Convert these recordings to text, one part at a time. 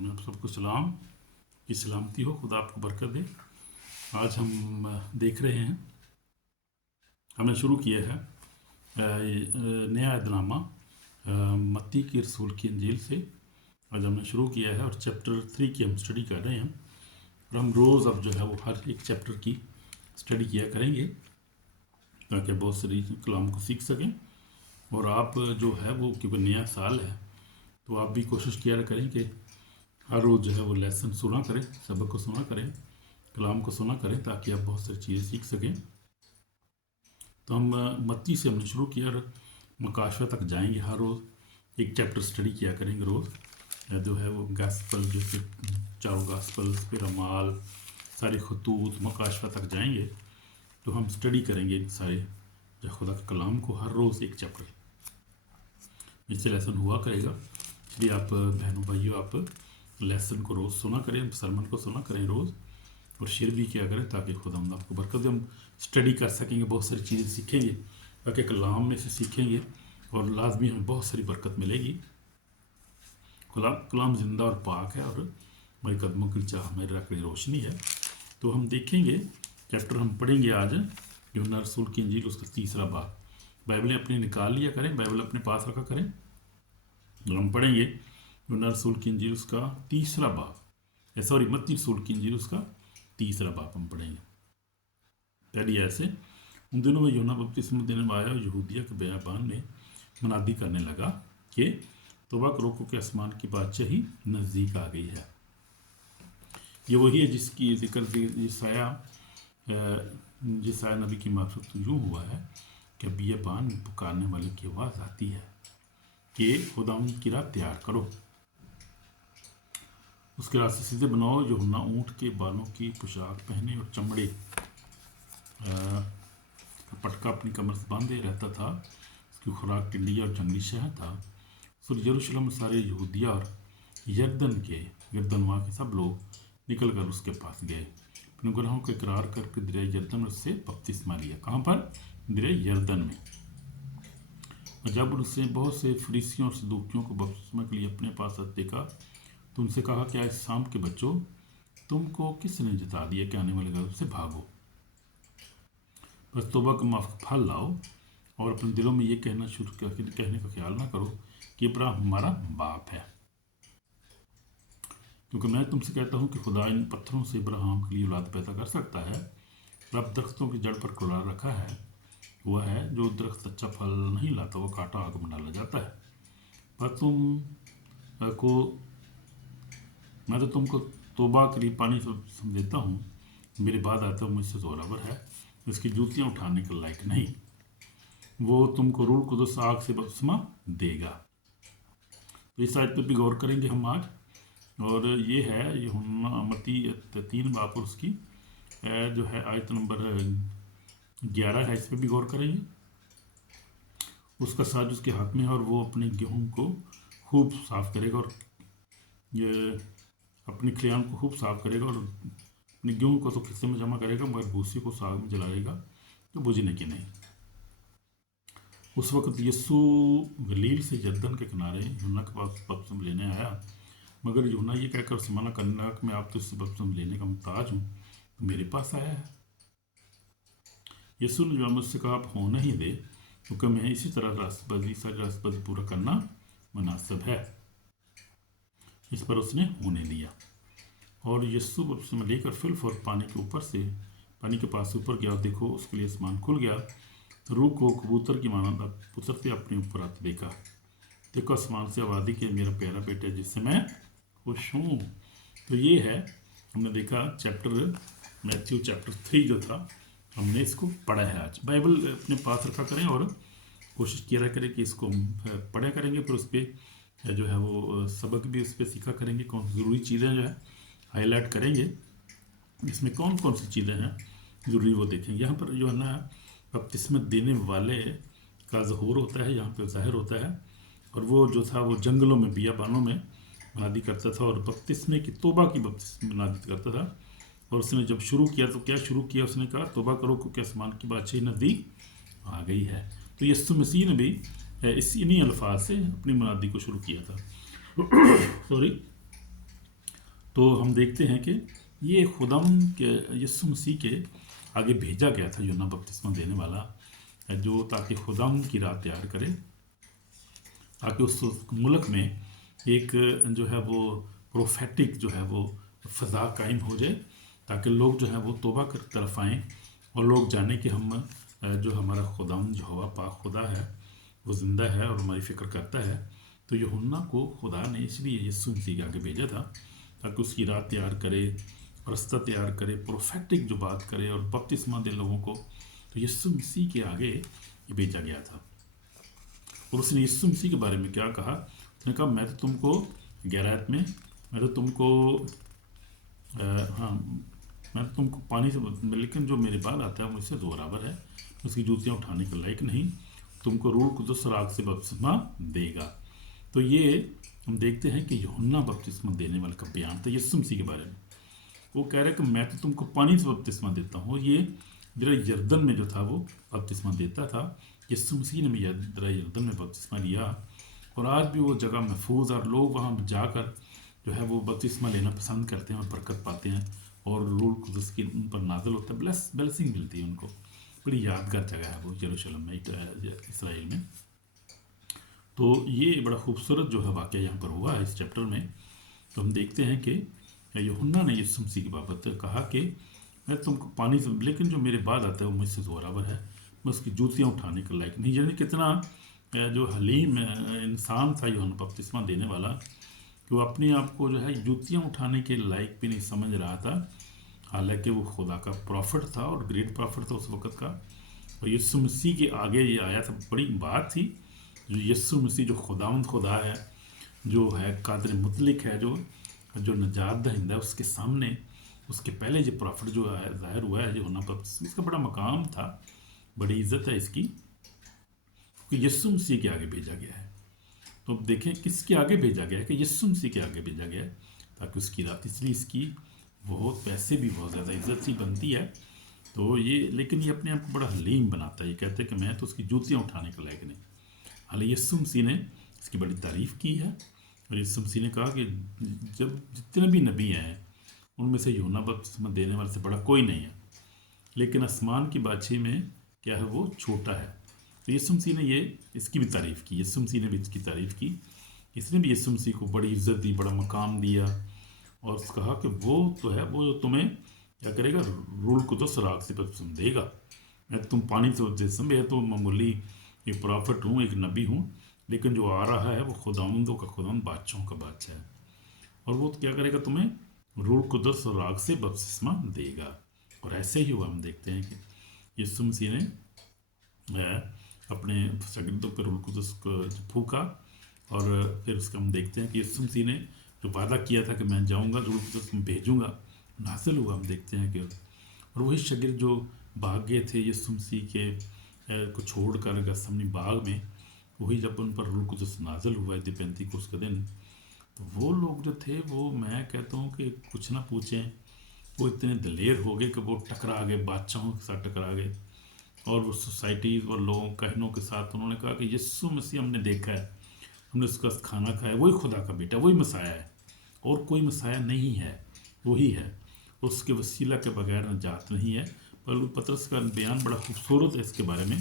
میں آپ سب کو سلام کی سلامتی ہو، خدا آپ کو برکت دے۔ آج ہم دیکھ رہے ہیں، ہم نے شروع کیا ہے نیا عہد نامہ متی کی رسول کی انجیل سے۔ آج ہم نے شروع کیا ہے اور چیپٹر 3 کی ہم اسٹڈی کر رہے ہیں، اور ہم روز اب جو ہے وہ ہر ایک چیپٹر کی اسٹڈی کیا کریں گے تاکہ بہت ساری کلام کو سیکھ سکیں۔ اور آپ جو ہے وہ کیونکہ نیا سال ہے تو آپ بھی کوشش کیا کریں کہ ہر روز جو ہے وہ لیسن سنا کریں، سبق کو سنا کریں، کلام کو سنا کریں تاکہ آپ بہت ساری چیزیں سیکھ سکیں۔ تو ہم متی سے ہم نے شروع کیا اور مکاشفہ تک جائیں گے، ہر روز ایک چیپٹر اسٹڈی کیا کریں گے روز، جو ہے وہ گاسپل جو کہ چاروں گاسپل پھر اعمال سارے خطوط مکاشفہ تک جائیں گے، تو ہم اسٹڈی کریں گے سارے جو خدا کے کلام کو ہر روز ایک چیپٹر، اس سے لیسن ہوا کرے گا۔ اس لیے آپ بہنوں بھائیوں آپ لیسن کو روز سنا کریں، سرمن کو سنا کریں روز، اور شیئر بھی کیا کریں تاکہ خدا آپ کو برکت دے۔ ہم اسٹڈی کر سکیں گے، بہت ساری چیزیں سیکھیں گے تاکہ کلام میں سے سیکھیں گے اور لازمی ہمیں بہت ساری برکت ملے گی۔ خدا کلام زندہ اور پاک ہے اور ہمارے قدموں کی چاہ ہمیں رکھنے روشنی ہے۔ تو ہم دیکھیں گے چیپٹر ہم پڑھیں گے آج یوحنا رسول کی انجیل اس کا 3 باب۔ بائبلیں اپنی نکال لیا کریں، بائبل اپنے پاس رکھا کریں، اور ہم پڑھیں گے یوحنا رسول کی انجیل اس کا 3 باب، متی رسول کی انجیل اس کا 3 باب ہم پڑھیں گے۔ پہلی ایسے ان دنوں میں یوحنا بپتسمہ دینے والا یہودیہ کے بیابان میں منادی کرنے لگا کہ توبہ کرو کیونکہ آسمان کی بادشاہی نزدیک آ گئی ہے۔ یہ وہی ہے جس کی ذکر جسایہ نبی کی معرفت یوں ہوا ہے کہ بیابان میں پکارنے والے کی آواز آتی ہے کہ خداوند کی راہ تیار کرو، اس کے راستے سیدھے بناؤ۔ یوحنا اونٹ کے بالوں کی پوشاک پہنے اور چمڑے کا پٹکا اپنی کمر سے باندھے رہتا تھا، اس کی خوراک ٹنڈی اور جنگلی شہد تھا۔ سر یروشلم میں سارے یہودیہ اور یردن کے سب لوگ نکل کر اس کے پاس گئے، اپنے گناہوں کا اقرار کر کے دریائے یردن اس سے بپتسمہ لیا۔ کہاں پر؟ دریائے یردن میں۔ اور جب ان سے بہت سے فریسیوں اور صدوقیوں کو بپتسمہ کے لیے اپنے پاس دیکھا تو ان سے کہا کہ اس سام کے بچوں، تم کو کس نے جتا دیا کہ آنے والے غضب سے بھاگو؟ بس توبہ کا پھل لاؤ اور اپنے دلوں میں یہ کہنے کا خیال نہ کرو کہ ابراہیم ہمارا باپ ہے، کیونکہ میں تم سے کہتا ہوں کہ خدا ان پتھروں سے ابراہیم کے لیے اولاد پیدا کر سکتا ہے۔ رب درختوں کی جڑ پر قرار رکھا ہے، وہ ہے جو درخت اچھا پھل نہیں لاتا وہ کاٹا آگ میں ڈالا جاتا ہے۔ میں تو تم کو توبہ کے لیے پانی سمجھتا ہوں، میرے بعد آتا ہوں مجھ سے زوراور ہے، اس کی جوتیاں اٹھانے کے لائق نہیں، وہ تم کو روح القدس آگ سے بپتسمہ دے گا۔ تو اس آیت پہ بھی غور کریں گے ہم آج، اور یہ ہے یوحنا متی 3 باب اور اس کی جو ہے آیت نمبر 11 ہے، اس پہ بھی غور کریں گے۔ اس کا ساج اس کے ہاتھ میں ہے اور وہ اپنے گیہوں کو خوب صاف کرے گا، اور اپنی کھلیان کو خوب صاف کرے گا، اور اپنے گیہوں کو تو خصے میں جمع کرے گا مگر بھوسی کو ساگ میں جلائے گا تو بجھنے کی نہیں۔ اس وقت یسوع گلیل سے یردن کے کنارے یوحنا کے پاس بپتسمہ لینے آیا، مگر یوحنا یہ کہہ کر اسے منع کرنے لگا کہ میں آپ تو اس سے بپتسمہ لینے کا محتاج ہوں، تو میرے پاس آیا ہے۔ یسوع نے جواب مجھ سے کہا آپ ہونے ہی دے، کیونکہ میں اسی طرح ساری راست بازی پورا کرنا مناسب ہے۔ اس پر اس نے ہونے دیا، اور یسوع بپتسمہ لے کر فی الفور پانی کے پاس اوپر گیا، اور دیکھو اس کے لیے آسمان کھل گیا، روح کو کبوتر کی مانند اترتے اپنے اوپر آتے دیکھا۔ دیکھو آسمان سے آواز دی کہ میرا پیارا بیٹا جس سے میں خوش ہوں۔ تو یہ ہے ہم نے دیکھا میتھیو چیپٹر 3 جو تھا، ہم نے اس کو پڑھا ہے آج۔ بائبل اپنے پاس رکھا کریں اور کوشش کیا کریں کہ اس کو پڑھا کریں گے، پھر اس پہ جو ہے وہ سبق بھی اس پہ سیکھا کریں گے، کون ضروری چیزیں جو ہے ہائی لائٹ کریں گے، اس میں کون کون سی چیزیں ہیں ضروری وہ دیکھیں گے۔ یہاں پر جو ہے نا بپتسمہ دینے والے کا ظہور ہوتا ہے، یہاں پہ ظاہر ہوتا ہے، اور وہ جو تھا وہ جنگلوں میں بیابانوں میں منادی کرتا تھا اور بپتسمے کی توبہ کی بپتسمہ منادی کرتا تھا۔ اور اس نے جب شروع کیا تو کیا شروع کیا؟ اس نے کہا توبہ کرو کیونکہ آسمان کی بادشاہی نزدیک آ گئی ہے۔ تو یسوع مسیح نے بھی انہی الفاظ سے اپنی منادی کو شروع کیا تھا۔ تو ہم دیکھتے ہیں کہ یہ خدم کے یسوع مسیح کے آگے بھیجا گیا تھا یوحنا بپتسمہ دینے والا، جو تاکہ خدم کی راہ تیار کرے، تاکہ اس ملک میں ایک جو ہے وہ پروفیٹک جو ہے وہ فضا قائم ہو جائے، تاکہ لوگ جو ہے وہ توبہ کی طرف آئیں اور لوگ جانیں کہ ہم جو ہمارا خداوند یہوہ پاک خدا ہے وہ زندہ ہے اور ہماری فکر کرتا ہے۔ تو یوحنا کو خدا نے اس لیے یسوع مسیح کے آگے بھیجا تھا تاکہ اس کی راہ تیار کرے، رستہ تیار کرے، پروفیٹک جو بات کرے اور بپتسمہ دے لوگوں کو۔ تو یسوع مسیح کے آگے یہ بھیجا گیا تھا، اور اس نے یسوع مسیح کے بارے میں کیا کہا؟ اس نے کہا میں تو تم کو گیرات میں تو تم کو میں تو تم کو پانی سے، لیکن جو میرے بعد آتا ہے وہ مجھ سے زورآور ہے، اس کی جوتیاں اٹھانے کے لائق نہیں، تم کو روح القدس اور آگ سے بپتسمہ دے گا۔ تو یہ ہم دیکھتے ہیں کہ یوحنا بپتسمہ دینے والے کا بیان تھا یسوع مسیح کے بارے میں۔ وہ کہہ رہے کہ میں تو تم کو پانی سے بپتسمہ دیتا ہوں، یہ دریا یردن میں جو تھا وہ بپتسمہ دیتا تھا۔ یسوع مسیح نے بھی دریا یردن میں بپتسمہ لیا، اور آج بھی وہ جگہ محفوظ، اور لوگ وہاں جا کر جو ہے وہ بپتسمہ لینا پسند کرتے ہیں اور برکت پاتے ہیں، اور روح القدس کی ان پر نازل ہوتا ہے، بلیسنگ ملتی ہے ان کو۔ بڑی یادگار جگہ ہے وہ یروشلم میں، اسرائیل میں۔ تو یہ بڑا خوبصورت جو ہے واقعہ یہاں پر ہوا ہے اس چیپٹر میں۔ تو ہم دیکھتے ہیں کہ یوحنا نے یسوع مسیح کی بابت کہا کہ میں تم کو پانی سے، لیکن جو میرے بعد آتا ہے وہ مجھ سے زورآور ہے، میں اس کی جوتیاں اٹھانے کے لائق نہیں۔ یعنی کتنا جو حلیم انسان تھا یوحنا بپتسمہ دینے والا، کہ وہ اپنے آپ کو جو ہے جوتیاں اٹھانے کے لائق بھی نہیں سمجھ رہا تھا، حالانکہ وہ خدا کا پروفٹ تھا اور گریٹ پروفٹ تھا اس وقت کا۔ اور یسوع مسیح کے آگے یہ آیا تھا، بڑی بات تھی۔ جو یسوع مسیح جو خداوند خدا ہے، جو ہے قادر مطلق ہے، جو نجات دہندہ ہے، اس کے سامنے، اس کے پہلے یہ پروفٹ جو ظاہر ہوا ہے یوحنا بپتسمہ، اس کا بڑا مقام تھا، بڑی عزت ہے اس کی، کہ یسوع مسیح کے آگے بھیجا گیا ہے۔ تو اب دیکھیں کس کے آگے بھیجا گیا ہے، کہ یسوع مسیح کے آگے بھیجا گیا ہے، تاکہ اس کی رات، اس لیے اس کی بہت پیسے بھی بہت زیادہ عزت سی بنتی ہے۔ تو یہ، لیکن یہ اپنے آپ کو بڑا حلیم بناتا ہے، یہ کہتے ہیں کہ میں تو اس کی جوتیاں اٹھانے کے لائق نہیں۔ حالانکہ یسوع مسیح نے اس کی بڑی تعریف کی ہے، اور یسوع مسیح نے کہا کہ جب جتنے بھی نبی ہیں ان میں سے یوحنا بپتسمہ دینے والے سے بڑا کوئی نہیں ہے، لیکن آسمان کی بادشاہی میں کیا ہے، وہ چھوٹا ہے۔ تو یسوع مسیح نے یہ اس کی بھی تعریف کی، یسوع مسیح نے بھی اس کی تعریف کی، اس نے بھی یسوع مسیح کو بڑی عزت دی، بڑا مقام دیا، اور اس کہا کہ وہ تو ہے وہ جو تمہیں کیا کرے گا، روح القدس اور آگ سے بپتسمہ دے گا۔ میں تم پانی سے بپتسمہ، میں تو معمولی ایک پرافٹ ہوں، ایک نبی ہوں، لیکن جو آ رہا ہے وہ خداوندوں کا خداوند، بادشاہوں کا بادشاہ ہے، اور وہ کیا کرے گا، تمہیں روح القدس اور آگ سے بپتسمہ دے گا۔ اور ایسے ہی ہوا، ہم دیکھتے ہیں کہ یسوع مسیح نے اپنے شاگردوں پر روح القدس کو پھونکا، اور پھر اس کا ہم دیکھتے ہیں کہ یسوع مسیح نے جو وعدہ کیا تھا کہ میں جاؤں گا، روح القدس میں بھیجوں گا، نازل ہوا۔ ہم دیکھتے ہیں کہ اور وہی شاگرد جو بھاگ گئے تھے یسوع مسیح کے کو چھوڑ کر گثسمنی باغ میں، وہی جب ان پر روح القدس نازل ہوا ہے پینتیکوس کا دن، تو وہ لوگ جو تھے، وہ میں کہتا ہوں کہ کچھ نہ پوچھیں، وہ اتنے دلیر ہو گئے کہ وہ ٹکرا گئے، بادشاہوں کے ساتھ ٹکرا گئے، اور وہ سوسائٹیز اور لوگوں کہنوں کے ساتھ انہوں نے کہا کہ یسوع مسیح ہم نے دیکھا ہے، ہم نے اس کا کھانا کھایا، وہی خدا کا بیٹا، وہی مسیح ہے، اور کوئی مسیح نہیں ہے، وہی ہے، اس کے وسیلہ کے بغیر نجات نہیں ہے۔ پر پطرس کا بیان بڑا خوبصورت ہے اس کے بارے میں،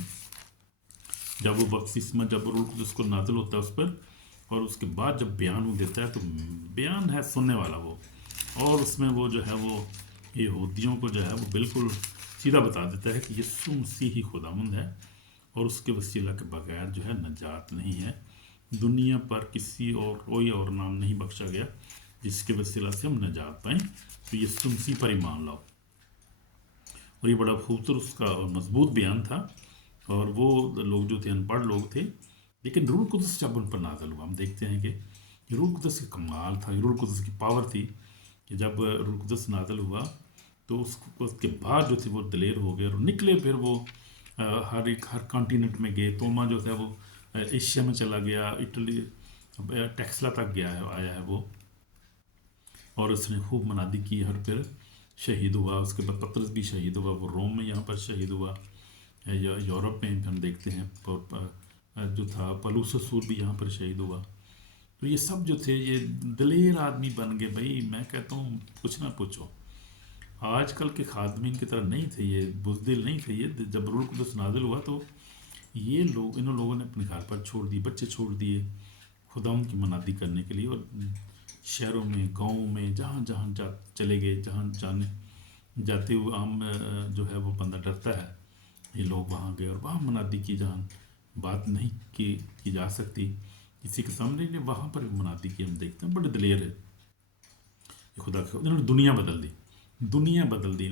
جب وہ بپتسمہ، جب روح القدس کو نازل ہوتا ہے اس پر، اور اس کے بعد جب بیان وہ دیتا ہے، تو بیان ہے سننے والا وہ، اور اس میں وہ جو ہے وہ یہودیوں کو جو ہے وہ بالکل سیدھا بتا دیتا ہے کہ یسوع مسیح ہی خداوند ہے، اور اس کے وسیلہ کے بغیر جو ہے نجات نہیں ہے۔ دنیا پر کسی اور کوئی اور نام نہیں بخشا گیا جس کے وسیلہ سے ہم نجات پائیں، تو یسوع مسیح پر ایمان لاؤ۔ اور یہ بڑا خوبصورت اس کا اور مضبوط بیان تھا، اور وہ لوگ جو تھے ان پڑھ لوگ تھے، لیکن روح القدس جب ان پر نازل ہوا، ہم دیکھتے ہیں کہ یہ روح القدس کا کمال تھا، یہ روح القدس کی پاور تھی، کہ جب روح القدس نازل ہوا تو اس کے بعد جو تھے وہ دلیر ہو گئے اور نکلے، پھر وہ ہر کانٹیننٹ میں گئے۔ توما جو تھا وہ ایشیا میں چلا گیا، اٹلی ٹیکسلا تک گیا ہے، آیا ہے وہ، اور اس نے خوب منادی کی، ہر پھر شہید ہوا۔ اس کے بعد پطرس بھی شہید ہوا، وہ روم میں یہاں پر شہید ہوا، یا یورپ میں ہم دیکھتے ہیں جو تھا پلوس رسول بھی یہاں پر شہید ہوا۔ تو یہ سب جو تھے یہ دلیر آدمی بن گئے بھائی. میں کہتا ہوں کچھ نہ پوچھو. آج کل کے خادمین کی طرح نہیں تھے یہ، بزدل نہیں تھے یہ. جب روح القدس نازل ہوا تو یہ لوگ، انہوں لوگوں نے اپنے گھر پر چھوڑ دیے، بچے چھوڑ دیے خدا ان کی منادی کرنے کے لیے، اور شہروں میں، گاؤں میں، جہاں جہاں چلے گئے. جہاں جاتے ہوئے عام جو ہے وہ بندہ ڈرتا ہے. یہ لوگ وہاں گئے اور وہاں منادی کی، جہاں بات نہیں کی جا سکتی کسی کے سامنے، نے وہاں پر بھی منادی کی. ہم دیکھتے ہیں بڑے دلیر ہے خدا کے. انہوں نے دنیا بدل دی، دنیا بدل دی.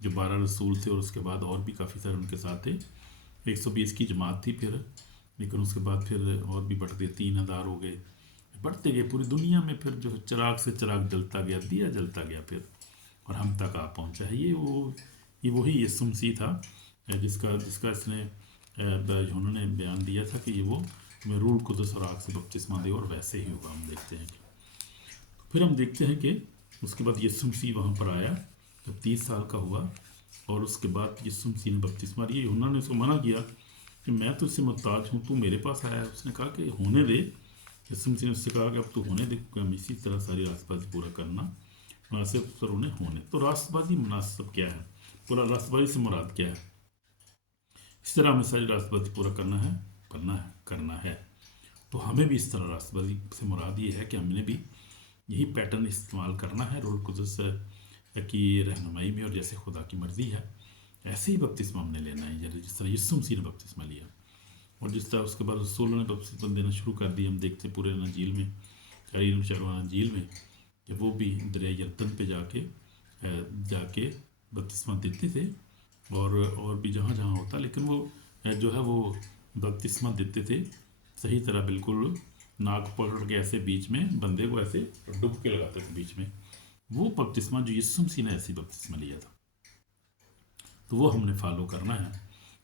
جو 12 رسول تھے اور اس کے بعد اور بھی کافی سارے ان کے ساتھ تھے. 120 کی جماعت تھی پھر، لیکن اس کے بعد پھر اور بھی بڑھتے 3000 ہو گئے، بڑھتے گئے پوری دنیا میں. پھر جو چراغ سے چراغ جلتا گیا، دیا جلتا گیا پھر، اور ہم تک آ پہنچا ہے. یہ وہی یسوع مسیح تھا جس کا اس نے انہوں نے بیان دیا تھا کہ یہ وہ روح القدس اور آگ سے بپتسمہ دے، اور ویسے ہی ہوگا. ہم دیکھتے ہیں پھر ہم دیکھتے ہیں کہ اس کے بعد یسوع مسیح وہاں پر آیا جب 30 سال کا ہوا، اور اس کے بعد یسوع مسیح نے بپتسمہ لیا. یوحنا نے اس کو منع کیا کہ میں تو اس سے محتاج ہوں، تو میرے پاس آیا ہے. اس نے کہا کہ ہونے دے. یسوع مسیح نے اس سے کہا کہ اب تو ہونے دے، ہم اسی طرح ساری راست بازی پورا کرنا مناسب پر انہیں ہونے. تو راست بازی مناسب کیا ہے؟ پورا راست بازی سے مراد کیا ہے؟ اس طرح ہمیں ساری راست بازی پورا کرنا ہے. تو ہمیں بھی اس طرح راست بازی سے مراد یہ ہے کہ ہم نے بھی یہی پیٹرن استعمال کرنا ہے روح القدس کی رہنمائی میں، اور جیسے خدا کی مرضی ہے ایسے ہی بپتسمہ ہم نے لینا ہے، جس طرح یسوع مسیح نے بپتسمہ لیا. اور جس طرح اس کے بعد رسولوں نے بپتسمہ دینا شروع کر دی. ہم دیکھتے پورے انجیل میں، چاروں انجیل میں، کہ وہ بھی دریائے یردن پہ جا کے بپتسمہ دیتے تھے، اور بھی جہاں جہاں ہوتا. لیکن وہ جو ہے وہ بپتسمہ دیتے تھے صحیح طرح، بالکل ناک پکڑ کے ایسے بیچ میں بندے کو ایسے ڈب کے لگاتے تھے بیچ میں. وہ بپتسمہ جو یسوع مسیح نے ایسی بپتسمہ لیا تھا، تو وہ ہم نے فالو کرنا ہے.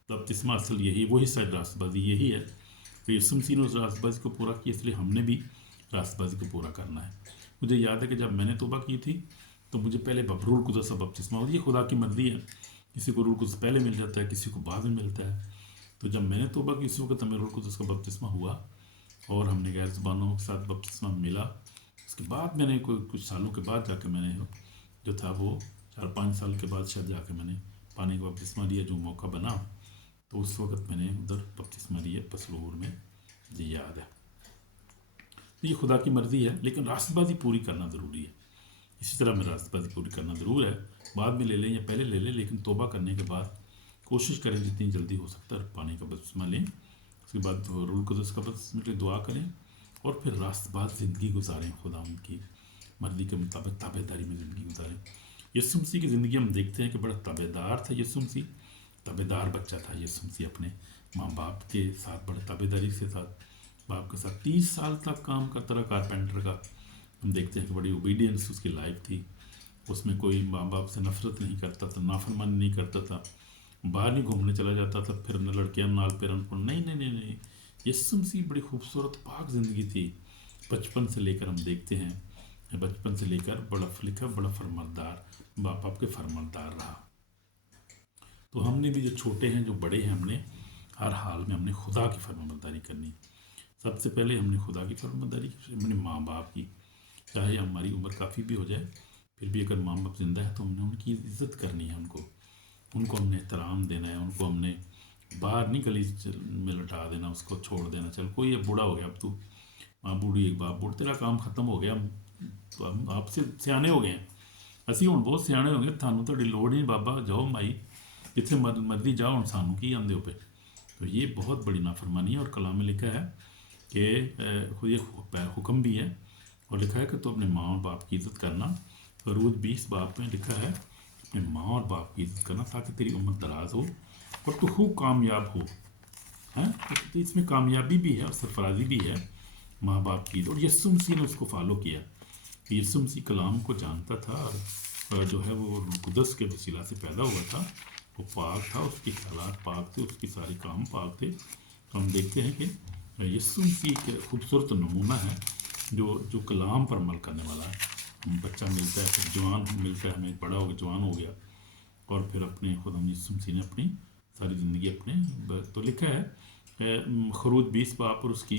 بپتسمہ اصل یہی، وہی ساری راست بازی یہی ہے کہ یسوع مسیح نے اس راست بازی کو پورا کیا، اس لیے ہم نے بھی راست بازی کو پورا کرنا ہے. مجھے یاد ہے کہ جب میں نے توبہ کی تھی تو مجھے پہلے روح القدس کا بپتسمہ، اور یہ خدا کی مرضی ہے، کسی کو روح القدس پہلے مل جاتا ہے، کسی کو بعد میں ملتا ہے. تو جب میں نے توبہ کی اس وقت ہمیں روح القدس کا بپتسمہ ہوا، اور ہم نے غیر زبانوں کے ساتھ بپتسمہ ملا. اس کے بعد میں نے کچھ سالوں کے بعد جا کے میں نے جو تھا وہ 4-5 سال کے بعد شاید جا کے میں نے پانی کا بپتسمہ لیا، جو موقع بنا. تو اس وقت میں نے ادھر بپتسمہ لیا پسلور میں، جی یاد ہے. تو یہ خدا کی مرضی ہے، لیکن راست بازی پوری کرنا ضروری ہے. اسی طرح میں راست بازی پوری کرنا ضرور ہے. بعد میں لے لیں یا پہلے لے لیں، لیکن توبہ کرنے کے بعد کوشش کریں جتنی جلدی ہو سکتا ہے پانی کا بپتسمہ لیں. اس کے بعد روح القدس کا بپتسمہ کے دعا کریں، اور پھر راست باز زندگی گزاریں، خدا ان کی مرضی کے مطابق تابع داری میں زندگی گزاریں. یسوع مسیح کی زندگی ہم دیکھتے ہیں کہ بڑا تابع دار تھا. یسوع مسیح تابع دار بچہ تھا. یسوع مسیح اپنے ماں باپ کے ساتھ بڑے تابع داری سے ساتھ باپ کے ساتھ 30 سال تک کام کرتا رہا کارپینٹر کا. ہم دیکھتے ہیں کہ بڑی اوبیڈینس اس کی لائف تھی. اس میں کوئی ماں باپ سے نفرت نہیں کرتا تھا، نافرمانی نہیں کرتا تھا، باہر نہیں گھومنے چلا جاتا تھا پھر نہ لڑکیاں نال پیرن کو، نہیں. یسوع مسیح بڑی خوبصورت پاک زندگی تھی. بچپن سے لے کر ہم دیکھتے ہیں، بچپن سے لے کر بڑا فرماندار، باپ باپ کے فرماندار رہا. تو ہم نے بھی جو چھوٹے ہیں جو بڑے ہیں، ہم نے ہر حال میں ہم نے خدا کی فرمانبرداری کرنی. سب سے پہلے ہم نے خدا کی فرمانبرداری کی، اپنے ماں باپ کی. چاہے ہماری عمر کافی بھی ہو جائے، پھر بھی اگر ماں باپ زندہ ہے تو ہم نے ان کی عزت کرنی ہے. ان کو ہم نے احترام دینا ہے. ان کو ہم نے باہر نہیں گلی میں لٹا دینا، اس کو چھوڑ دینا. چل کوئی اب بوڑھا ہو گیا، اب تو ماں بوڑھی ایک باپ بوڑھ، تیرا کام ختم ہو گیا، تو ہم آپ سے سیانے ہو گئے ہیں، اسی ہوں بہت سیانے ہو گئے، تھانوں تو لوڑ نہیں بابا، جاؤ مائی جتنے مرضی جاؤ، ہوں سانوں کی آندے ہو پہ. تو یہ بہت بڑی نافرمانی ہے. اور کلام میں لکھا ہے کہ یہ حکم بھی ہے، اور لکھا ہے کہ تو اپنے ماں اور باپ کی عزت کرنا. رود 20 باب میں لکھا ہے اپنے ماں اور باپ کی عزت کرنا تاکہ تیری عمر دراز ہو اور تو خوب کامیاب ہو. تو اس میں کامیابی بھی ہے اور سرفرازی بھی ہے ماں باپ کی. اور یسوع مسیح نے اس کو فالو کیا. یسوع مسیح کلام کو جانتا تھا، اور جو ہے وہ روح القدس کے وسیلہ سے پیدا ہوا تھا. وہ پاک تھا، اس کی خیالات پاک تھے، اس کی ساری کام پاک تھے. تو ہم دیکھتے ہیں کہ یسوع مسیح ایک خوبصورت نمونہ ہے جو کلام پر عمل کرنے والا ہے. بچہ ملتا ہے، پھر جوان ملتا ہے، ہمیں بڑا ہو گیا، جوان ہو گیا، اور پھر اپنے خدا یسوع مسیح نے اپنی ساری زندگی تو لکھا ہے خروج 20 باب اور اس کی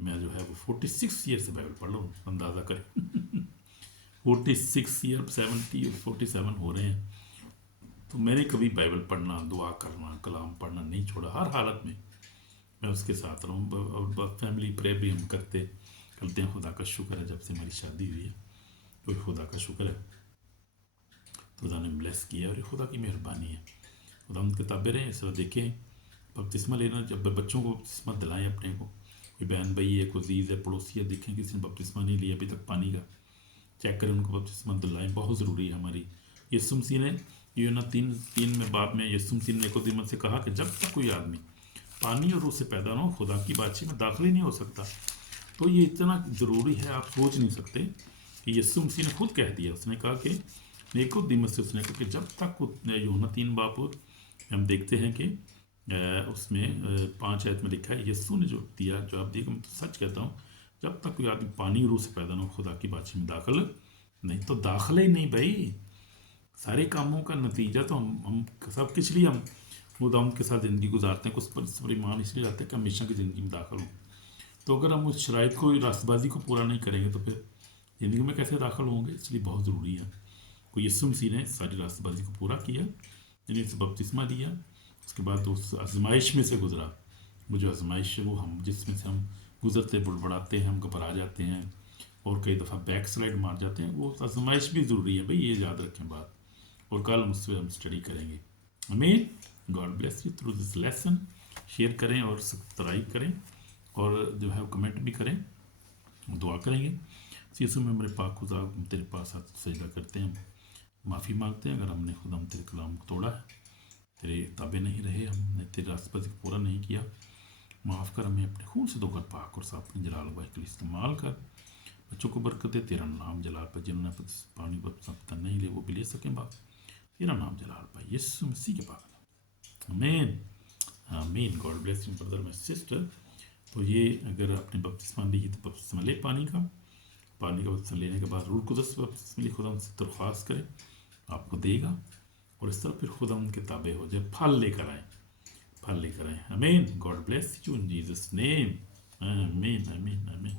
میں جو ہے وہ 46 ایئر سے بائبل پڑھ رہا ہوں، اندازہ کریں 46 ایئر، 70 اور 47 ہو رہے ہیں، تو میں نے کبھی بائبل پڑھنا، دعا کرنا، کلام پڑھنا نہیں چھوڑا، ہر حالت میں میں اس کے ساتھ رہا ہوں، اور فیملی پریئر بھی ہم کرتے ہیں۔ خدا کا شکر ہے جب سے ہماری شادی ہوئی ہے، تو خدا کا شکر ہے، خدا نے بلیس کیا، اور یہ خدا کی مہربانی ہے۔ خدا ان کتابیں رہیں اس طرح دیکھیں، بپتسمہ لینا، جب بچوں کو بپتسمہ دلائیں، اپنے کو کوئی بہن بھائی ہے، کوئی عزیز ہے، پڑوسی ہے، دیکھیں کسی نے بپتسمہ نہیں لیا ابھی تک پانی کا، چیک کریں، ان کو بپتسمہ دلائیں، بہت ضروری ہے ہماری۔ یسوع مسیح نے یوحنا 3 میں باب میں یسوع مسیح نے نیکودیمس سے کہا کہ جب تک کوئی آدمی پانی اور روح سے پیدا نہ ہو، خدا کی بادشاہی میں داخل ہی نہیں ہو سکتا۔ تو یہ اتنا ضروری ہے، آپ سوچ نہیں سکتے کہ یسوع مسیح نے خود کہہ دیا، اس نے کہا کہ نیکودیمس سے اس نے کہا کہ جب تک یوحنا 3 باب ہم دیکھتے ہیں کہ اس میں 5 آیت میں لکھا ہے، یسوع نے جو دیا جواب دیا کہ میں تو سچ کہتا ہوں، جب تک کوئی آدمی پانی روح سے پیدا نہ ہو، خدا کی بادشاہی میں داخل نہیں۔ تو داخلہ ہی نہیں بھائی، سارے کاموں کا نتیجہ تو ہم سب کس لیے ہم خدا کے ساتھ زندگی گزارتے ہیں، کچھ پر ایمان اس لیے رہتے ہیں کہ ہمیشہ کی زندگی میں داخل ہوں۔ تو اگر ہم اس شرائط کو، راست بازی کو پورا نہیں کریں گے تو پھر زندگی میں کیسے داخل ہوں گے؟ اس لیے بہت ضروری ہے کوئی یسوع مسیح نے ساری راست بازی کو پورا کیا، یعنی اس بپتسمہ دیا، اس کے بعد اس آزمائش میں سے گزرا۔ وہ جو آزمائش ہے، وہ ہم جس میں سے ہم گزرتے بڑبڑاتے ہیں، ہم گھبرا جاتے ہیں اور کئی دفعہ بیک سلائڈ مار جاتے ہیں، وہ آزمائش بھی ضروری ہے بھائی، یہ یاد رکھیں بات، اور کل ہم اس پہ ہم اسٹڈی کریں گے۔ آمین۔ God bless you through this lesson. Share کریں اور سبسکرائب کریں، اور جو ہے کمنٹ بھی کریں، دعا کریں گے۔ یسوع میں میرے پاک خدا، تیرے پاس سجدہ کرتے ہیں، معافی مانگتے ہیں اگر ہم نے خدا تیرے کلام کو توڑا ہے، تیرے تابع نہیں رہے، ہم نے تیرے راست بازی کو پورا نہیں کیا، معاف کر، ہمیں اپنے خون سے دھو کر پاک اور صاف اپنے جلال وبائی کے لیے استعمال کر، بچوں کو برکت دے، تیرا نام جلال پائے، جنہوں نے پانی بپتسمہ نہیں لے وہ بھی لے سکیں باپ، تیرا نام جلال پائے، یسوع مسیح کے پاک نام، آمین آمین۔ God bless you brother my sister. تو یہ اگر آپ نے بپتسمہ لی تو بپتسمہ لے، پانی کا بپتسمہ لینے کے بعد روح القدس بپتسمہ لی، خدا ان سے درخواست کرے، آپ کو دے گا، اور اس طرح پھر خدا ان کے تابع ہو جائے، پھل لے کر آئیں، آمین۔ God bless you in Jesus name, آمین آمین آمین۔